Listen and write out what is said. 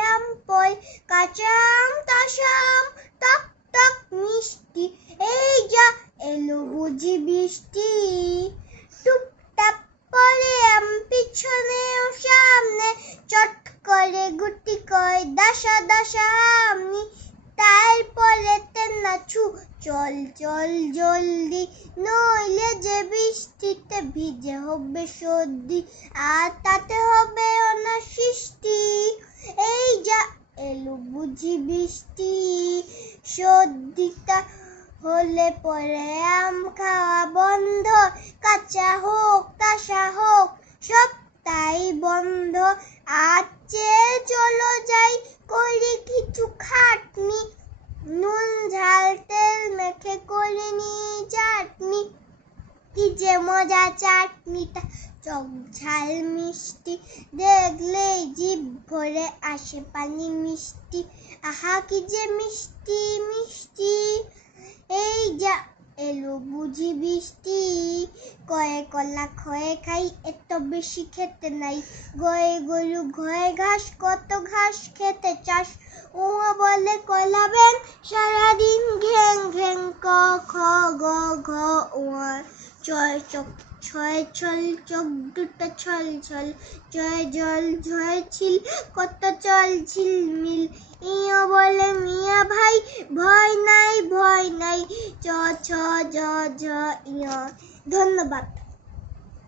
রামপয় কাঁচা আম টাসা আম টক টক মিষ্টি এই যা এলো বুঝি বৃষ্টি টুপটাপ পরে আম পিছনে ও সামনে চট করে গুটি কয় দাসা দাসা আমি তারপরে নাচু চল চল জলদি নইলে যে বৃষ্টিতে ভিজে হবে সর্দি আর তাতে হবে অনার সৃষ্টি এই যা এলো বুঝি বৃষ্টি সর্দিটা হলে পরে আম খাওয়া বন্ধ কাঁচা হোক টাসা হোক সব তাই বন্ধ আছে চলো যাই করি কিছু খাটনি নুন ঝাল তেল মেখে করে নি চাটনি কি যে মজা চাটনিটা টক ঝাল মিষ্টি দেখলেই জিভ ভরে আসে পানি মিষ্টি আহা কি যে মিষ্টি মিষ্টি এই যা এলো বুঝি বৃষ্টি কয়ে কলা খয়ে খাই এত বেশি খেতে নাই গয়ে গরু ঘয়ে ঘাস কত ঘাস খেতে চাস উমা বলে কলা ব্যাং সারাদিন ঘ্যাং ঘ্যাং ক খ গ ঘ উমা ছয় চক ছয় ছল চোখ দুটো ছল ছল জয় জল জয় ছিল কত চল ঝিলমিল ইয়া বলে মিয়া ভাই ভয় নাই চ ছ জ ঝ ইয়া ধন্যবাদ।